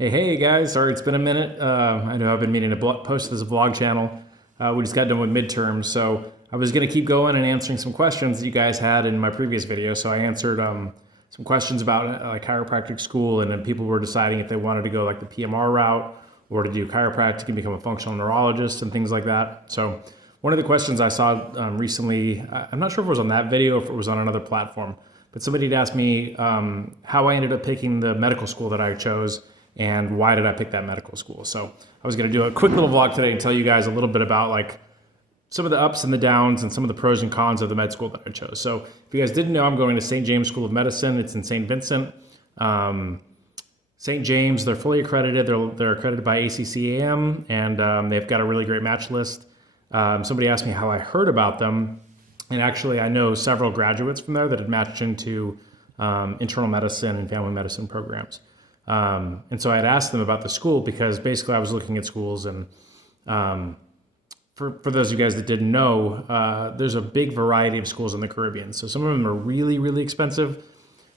Hey guys, sorry it's been a minute. I know I've been meaning to post this vlog channel. We just got done with midterms, so I was going to keep going and answering some questions that you guys had in my previous video. So I answered some questions about chiropractic school, and then people were deciding if they wanted to go like the PMR route or to do chiropractic and become a functional neurologist and things like that. So one of the questions I saw recently, I'm not sure if it was on that video or if it was on another platform, but somebody had asked me how I ended up picking the medical school that I chose and why did I pick that medical school. So I was going to do a quick little vlog today and tell you guys a little bit about like some of the ups and the downs and some of the pros and cons of the med school that I chose. So if you guys didn't know, I'm going to St. James School of Medicine. It's in St. Vincent. St. James, they're fully accredited. They're accredited by ACCAM, and they've got a really great match list. Somebody asked me how I heard about them, and actually I know several graduates from there that had matched into internal medicine and family medicine programs. And so I had asked them about the school because basically I was looking at schools, and for those of you guys that didn't know, there's a big variety of schools in the Caribbean. So some of them are really, really expensive.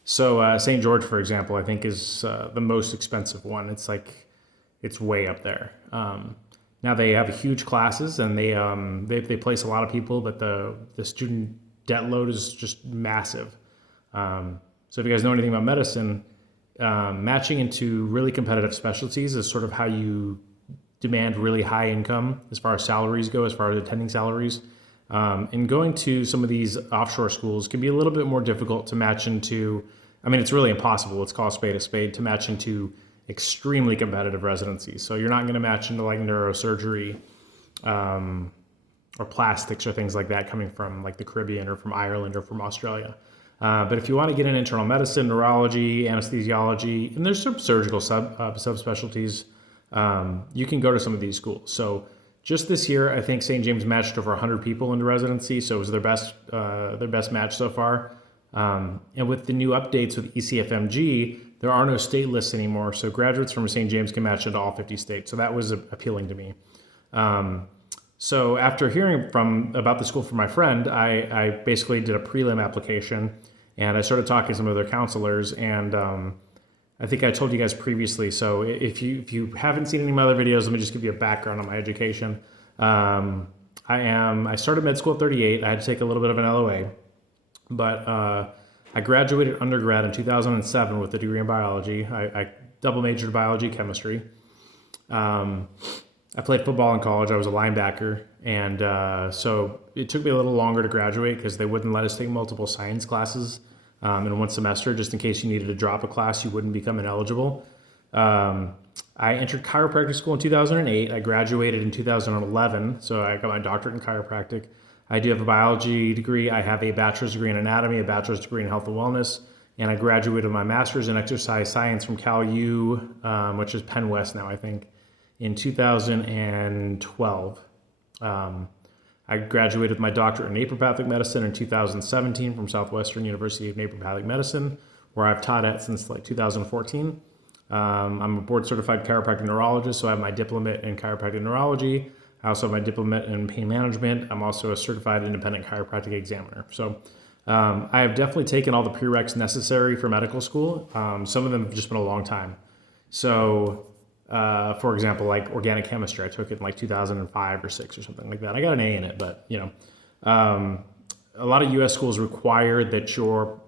So St. George, for example, I think is the most expensive one. It's way up there. Now they have huge classes, and they place a lot of people, but the student debt load is just massive. So if you guys know anything about medicine, matching into really competitive specialties is sort of how you demand really high income as far as salaries go, as far as attending salaries. And going to some of these offshore schools can be a little bit more difficult to match into. I mean, it's really impossible. Let's call a spade to match into extremely competitive residencies. So you're not going to match into like neurosurgery or plastics or things like that coming from like the Caribbean or from Ireland or from Australia. But if you want to get in internal medicine, neurology, anesthesiology, and there's some surgical subspecialties, you can go to some of these schools. So just this year, I think St. James matched over 100 people into residency, so it was their best match so far. And with the new updates with ECFMG, there are no state lists anymore, so graduates from St. James can match into all 50 states. So that was appealing to me. So after hearing about the school from my friend, I basically did a prelim application, and I started talking to some of their counselors, and I think I told you guys previously. So if you haven't seen any of my other videos, let me just give you a background on my education. I started med school at 38. I had to take a little bit of an LOA, but I graduated undergrad in 2007 with a degree in biology. I double majored in biology, chemistry. I played football in college. I was a linebacker, and so it took me a little longer to graduate because they wouldn't let us take multiple science classes in one semester, just in case you needed to drop a class, you wouldn't become ineligible. I entered chiropractic school in 2008. I graduated in 2011, so I got my doctorate in chiropractic. I do have a biology degree. I have a bachelor's degree in anatomy, a bachelor's degree in health and wellness, and I graduated with my master's in exercise science from Cal U, which is Penn West now, I think, in 2012. I graduated with my doctorate in naturopathic medicine in 2017 from Southwestern University of Naturopathic Medicine, where I've taught at since like 2014. I'm a board certified chiropractic neurologist, so I have my diplomate in chiropractic neurology. I also have my diplomate in pain management. I'm also a certified independent chiropractic examiner. So I have definitely taken all the prereqs necessary for medical school. Some of them have just been a long time. So for example, like organic chemistry, I took it in like 2005 or 6 or something like that. I got an A in it, but a lot of US schools require that your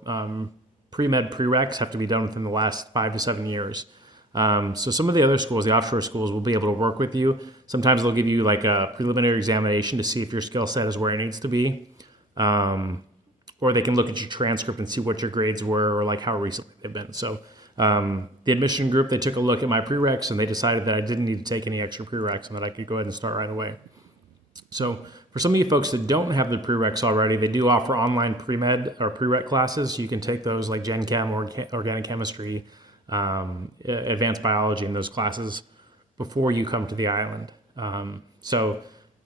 pre-med prereqs have to be done within the last 5 to 7 years. So some of the other schools, the offshore schools, will be able to work with you. Sometimes they'll give you like a preliminary examination to see if your skill set is where it needs to be. Or they can look at your transcript and see what your grades were or like how recently they've been. So the admission group, they took a look at my prereqs and they decided that I didn't need to take any extra prereqs and that I could go ahead and start right away. So for some of you folks that don't have the prereqs already, they do offer online pre-med or prereq classes. You can take those like Gen Chem or organic chemistry, advanced biology in those classes before you come to the island. So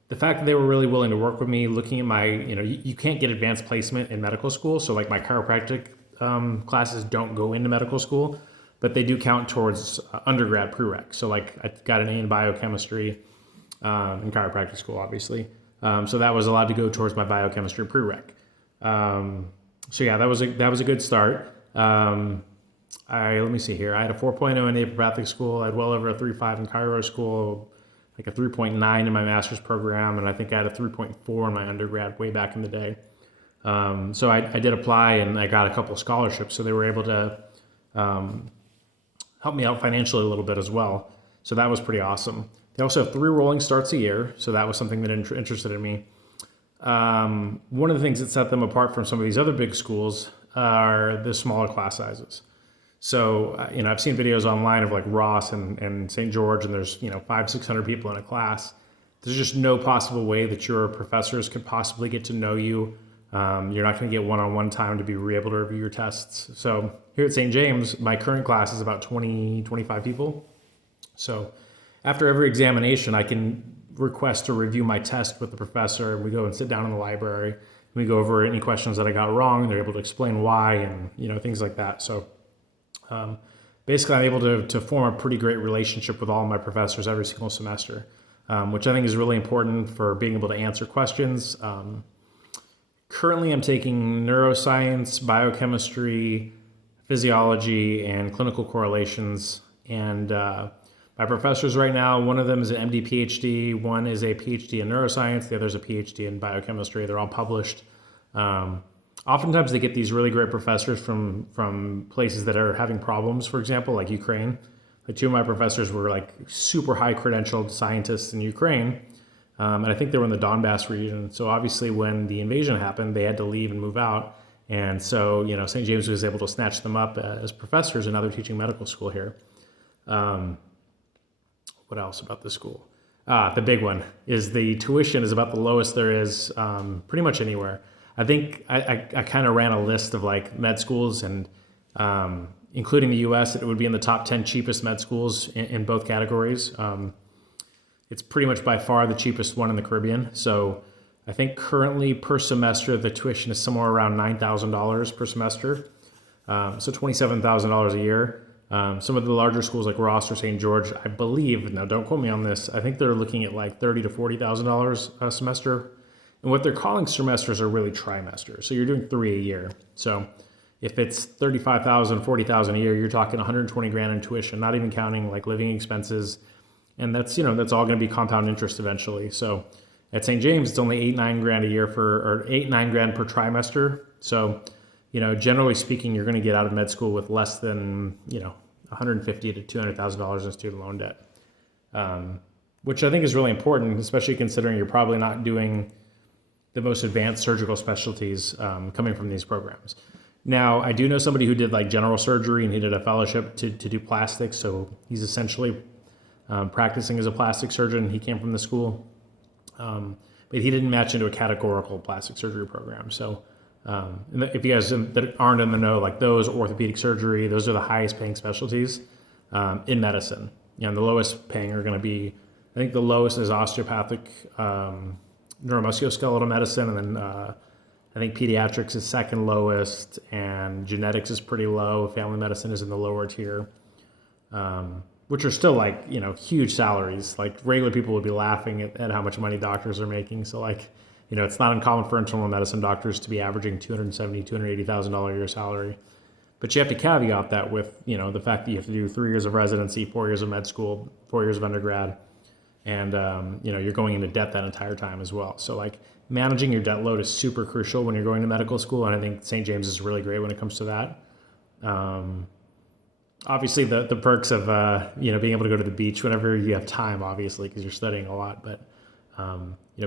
the fact that they were really willing to work with me, looking at my, you can't get advanced placement in medical school. So like my chiropractic classes don't go into medical school, but they do count towards undergrad prereq. So like I got an A in biochemistry in chiropractic school, obviously. So that was allowed to go towards my biochemistry prereq. So yeah, that was a good start. let me see here. I had a 4.0 in Chiropractic School. I had well over a 3.5 in Chiro School, like a 3.9 in my master's program, and I think I had a 3.4 in my undergrad way back in the day. So I did apply, and I got a couple of scholarships, so they were able to help me out financially a little bit as well. So that was pretty awesome. They also have 3 rolling starts a year, so that was something that interested in me. One of the things that set them apart from some of these other big schools are the smaller class sizes. So, I've seen videos online of like Ross and St. George, and there's, 500-600 people in a class. There's just no possible way that your professors could possibly get to know you. You're not going to get one-on-one time to be able to review your tests. So here at St. James, my current class is about 20, 25 people. So after every examination, I can request to review my test with the professor. We go and sit down in the library. We go over any questions that I got wrong. They're able to explain why and, things like that. So basically, I'm able to form a pretty great relationship with all my professors every single semester, which I think is really important for being able to answer questions. Currently, I'm taking neuroscience, biochemistry, physiology, and clinical correlations. And my professors right now, one of them is an MD PhD, one is a PhD in neuroscience, the other is a PhD in biochemistry. They're all published. Oftentimes they get these really great professors from places that are having problems, for example, like Ukraine. Like 2 of my professors were like super high credentialed scientists in Ukraine. And I think they were in the Donbass region. So obviously when the invasion happened, they had to leave and move out. And so, St. James was able to snatch them up as professors, and now they're teaching medical school here. What else about the school? The big one is the tuition is about the lowest there is pretty much anywhere. I think I kind of ran a list of like med schools, and including the US, it would be in the top 10 cheapest med schools in both categories. It's pretty much by far the cheapest one in the Caribbean. So I think currently per semester, the tuition is somewhere around $9,000 per semester. So $27,000 a year. Some of the larger schools like Ross or St. George, I believe, now don't quote me on this, I think they're looking at like $30,000 to $40,000 a semester. And what they're calling semesters are really trimesters. So you're doing 3 a year. So if it's $35,000, $40,000 a year, you're talking 120 grand in tuition, not even counting like living expenses. And that's all going to be compound interest eventually. So at St. James, it's only 8-9 grand a year or 8-9 grand per trimester. So, generally speaking, you're going to get out of med school with less than, $150,000 to $200,000 in student loan debt, which I think is really important, especially considering you're probably not doing the most advanced surgical specialties coming from these programs. Now, I do know somebody who did like general surgery, and he did a fellowship to do plastics. So he's essentially practicing as a plastic surgeon. He came from the school, but he didn't match into a categorical plastic surgery program. So if you guys that aren't in the know, like those orthopedic surgery, those are the highest paying specialties in medicine. And the lowest paying are going to be, I think the lowest is osteopathic neuromusculoskeletal medicine, and then I think pediatrics is second lowest, and genetics is pretty low. Family medicine is in the lower tier, which are still like, huge salaries. Like regular people would be laughing at how much money doctors are making. So like, it's not uncommon for internal medicine doctors to be averaging $270,000, $280,000 a year salary. But you have to caveat that with, the fact that you have to do 3 years of residency, 4 years of med school, 4 years of undergrad, and you're going into debt that entire time as well. So like managing your debt load is super crucial when you're going to medical school, and I think St. James is really great when it comes to that. Obviously, the perks of being able to go to the beach whenever you have time, obviously, because you're studying a lot. But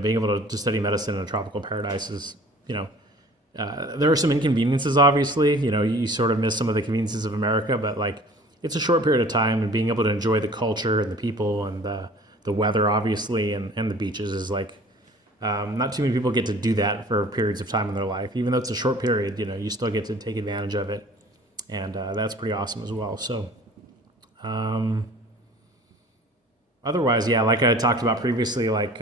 being able to study medicine in a tropical paradise is, there are some inconveniences. Obviously, you sort of miss some of the conveniences of America, but like it's a short period of time, and being able to enjoy the culture and the people and the weather, obviously, and the beaches is like not too many people get to do that for periods of time in their life. Even though it's a short period, you still get to take advantage of it. And that's pretty awesome as well. So otherwise, yeah, like I talked about previously, like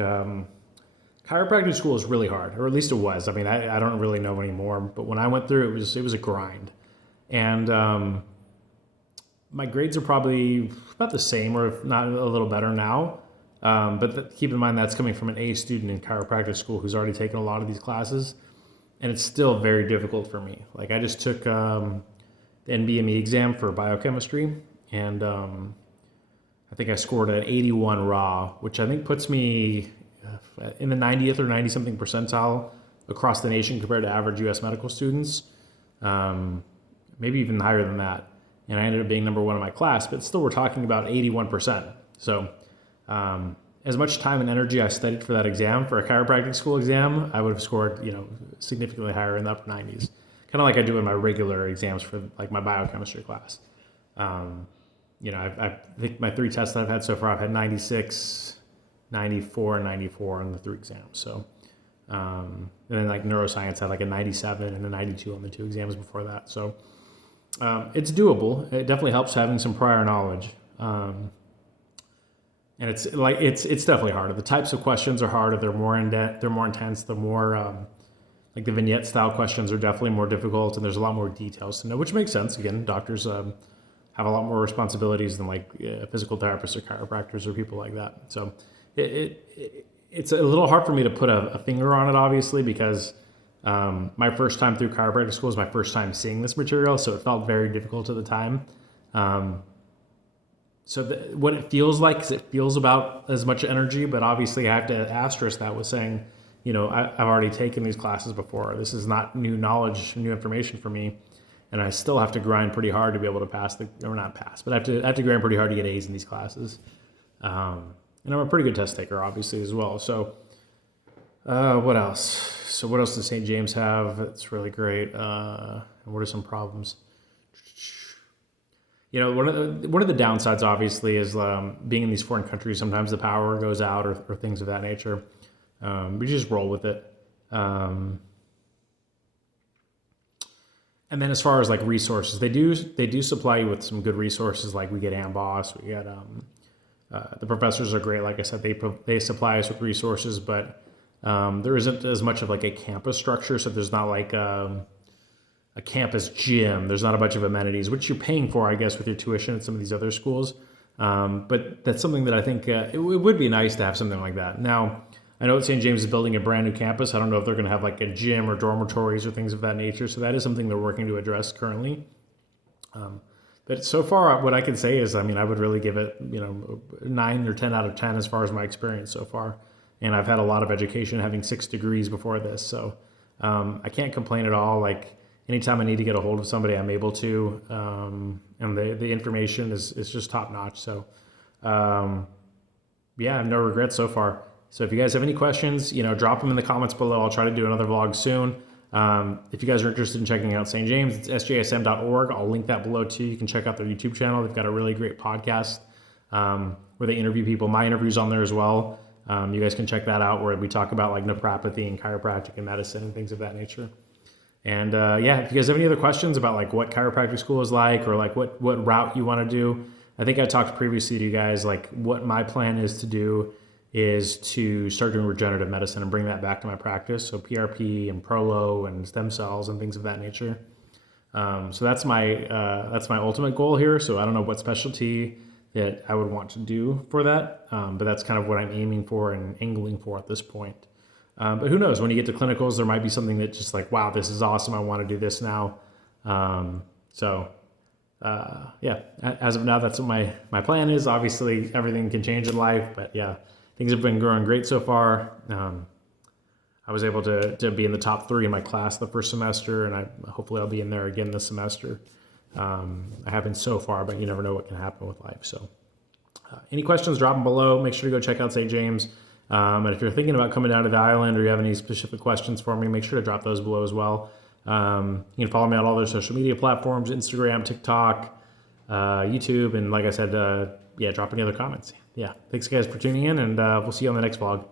chiropractic school is really hard, or at least it was. I mean, I don't really know anymore, but when I went through, it was a grind. And my grades are probably about the same, or if not a little better now. But keep in mind that's coming from an A student in chiropractic school who's already taken a lot of these classes. And it's still very difficult for me. Like I just took the NBME exam for biochemistry, and I think I scored an 81 raw, which I think puts me in the 90th or 90 something percentile across the nation compared to average U.S. medical students, maybe even higher than that. And I ended up being number one in my class, but still we're talking about 81%. So as much time and energy I studied for that exam, for a chiropractic school exam, I would have scored, significantly higher in the upper 90s. Kind of like I do in my regular exams for like my biochemistry class. I think my 3 tests that I've had so far, I've had 96, 94, and 94 on the 3 exams. So, and then like neuroscience had like a 97 and a 92 on the 2 exams before that. So it's doable. It definitely helps having some prior knowledge. And it's definitely harder. The types of questions are harder. They're more they're more intense. The more like the vignette style questions are definitely more difficult, and there's a lot more details to know, which makes sense. Again, doctors have a lot more responsibilities than like physical therapists or chiropractors or people like that. So it's a little hard for me to put a finger on it, obviously, because my first time through chiropractic school is my first time seeing this material, so it felt very difficult at the time. What it feels like is it feels about as much energy, but obviously I have to asterisk that with saying, I've already taken these classes before. This is not new knowledge, new information for me. And I still have to grind pretty hard to be able to pass but I have to grind pretty hard to get A's in these classes. And I'm a pretty good test taker, obviously, as well. So what else? So what else does St. James have? It's really great. And what are some problems? One of the downsides, obviously, is being in these foreign countries. Sometimes the power goes out or things of that nature. We just roll with it. And then as far as like resources, they do supply you with some good resources. Like we get AMBOSS, we get the professors are great. Like I said, they supply us with resources, but there isn't as much of like a campus structure. So there's not like a campus gym. There's not a bunch of amenities, which you're paying for, I guess, with your tuition at some of these other schools. But that's something that I think it would be nice to have something like that. Now, I know that St. James is building a brand new campus. I don't know if they're going to have like a gym or dormitories or things of that nature. So that is something they're working to address currently. But so far, what I can say is, I would really give it, 9 or 10 out of 10 as far as my experience so far. And I've had a lot of education, having 6 degrees before this. So I can't complain at all. Like anytime I need to get a hold of somebody, I'm able to. And the information is just top notch. So yeah, no regrets so far. So if you guys have any questions, drop them in the comments below. I'll try to do another vlog soon. If you guys are interested in checking out St. James, it's sjsm.org. I'll link that below too. You can check out their YouTube channel. They've got a really great podcast where they interview people. My interview's on there as well. You guys can check that out, where we talk about like naturopathy and chiropractic and medicine and things of that nature. And if you guys have any other questions about like what chiropractic school is like, or like what route you want to do, I think I talked previously to you guys, like what my plan is to do is to start doing regenerative medicine and bring that back to my practice. So PRP and ProLo and stem cells and things of that nature. So that's my ultimate goal here. So I don't know what specialty that I would want to do for that, but that's kind of what I'm aiming for and angling for at this point. But who knows, when you get to clinicals, there might be something that just like, wow, this is awesome. I want to do this now. As of now, that's what my plan is. Obviously everything can change in life, but yeah, things have been growing great so far. I was able to be in the top 3 in my class the first semester, and hopefully I'll be in there again this semester. I have been so far, but you never know what can happen with life. So any questions, drop them below. Make sure to go check out St. James. And if you're thinking about coming down to the island, or you have any specific questions for me, make sure to drop those below as well. You can follow me on all their social media platforms, Instagram, TikTok, YouTube, and like I said, drop any other comments. Yeah, thanks guys for tuning in, and we'll see you on the next vlog.